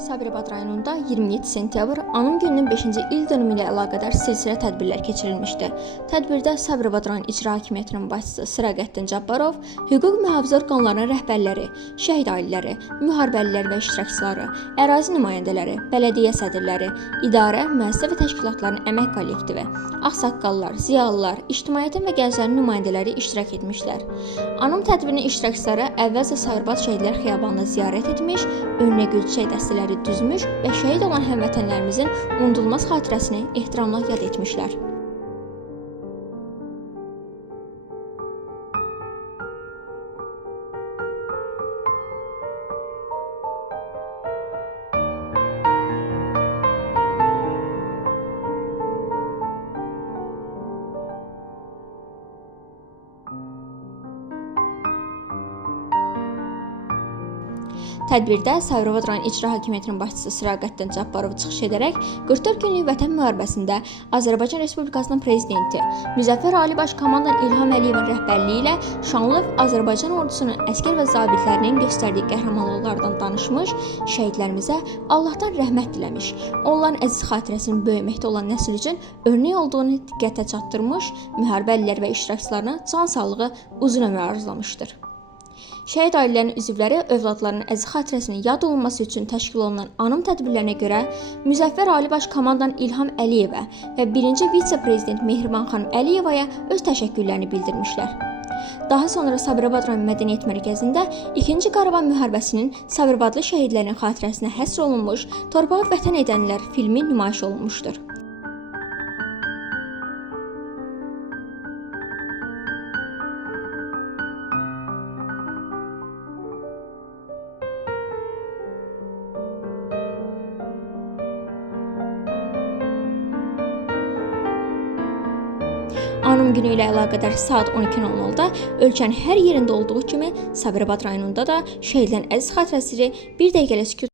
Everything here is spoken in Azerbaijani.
Sabirabad rayonunda 27 sentyabr Anım gününün 5-ci ildönümü ilə əlaqədar silsilə tədbirlər keçirilmişdi. Tədbirdə Sabirabad rayon İcra Hakimiyyətinin başçısı Sıraqəddin Cabbarov, hüquq mühafizə orqanlarının rəhbərləri, şəhid ailələri, müharibəlilər və iştirakçıları, ərazi nümayəndələri, bələdiyyə sədrləri, idarə, müəssisə və təşkilatların əmək kollektivi, ağsaqqallar, ziyalılar, ictimaiyyətin və gənclərin nümayəndələri iştirak etmişlər. Anım tədbirinin iştirakçıları əvvəlcə Sabirabad Şəhidlər Xiyabanını ziyarət etmiş, önünə gül çiçək dəstələri düzmüş və şəhid olan həmvətənlərimizin unudulmaz xatirəsini ehtiramla yad etmişlər. Tədbirdə Sabirabad rayon İcra Hakimiyyətinin başçısı Sıraqəddin Cabbarov çıxış edərək 44 günlük Vətən müharibəsində Azərbaycan Respublikasının prezidenti Müzəffər Ali Baş Komandan İlham Əliyevin rəhbərliyi ilə şanlı Azərbaycan ordusunun əsgər və zabitlərinin göstərdiyi qəhrəmanlıqlardan danışmış, şəhidlərimizə Allahdan rəhmət diləmiş, onların əziz xatirəsinin böyüməkdə olan nəsil üçün örnək olduğunu diqqətə çatdırmış, müharibəlilər və iştirakçılarına can sağlığı, uzun ömür arzulamışdır. Şəhid ailələrinin üzvləri övladlarının əziz xatirəsinin yad olunması üçün təşkil olunan anım tədbirlərinə görə Müzəffər Ali Baş Komandan İlham Əliyevə və 1-ci vitse-prezident Mehriban xanım Əliyevaya öz təşəkkürlərini bildirmişlər. Daha sonra Sabirabad rayon Mədəniyyət Mərkəzində 2-ci Qarabağ müharibəsinin Sabirabadlı şəhidlərin xatirəsinə həsr olunmuş Torpağı Vətən edənlər filmi nümayiş olunmuşdur. Anım günü ilə əlaqədar saat 12:00-da ölkənin hər yerində olduğu kimi Sabirabad rayonunda da şəhidlərin əziz xatirəsi bir dəqiqəlik sükut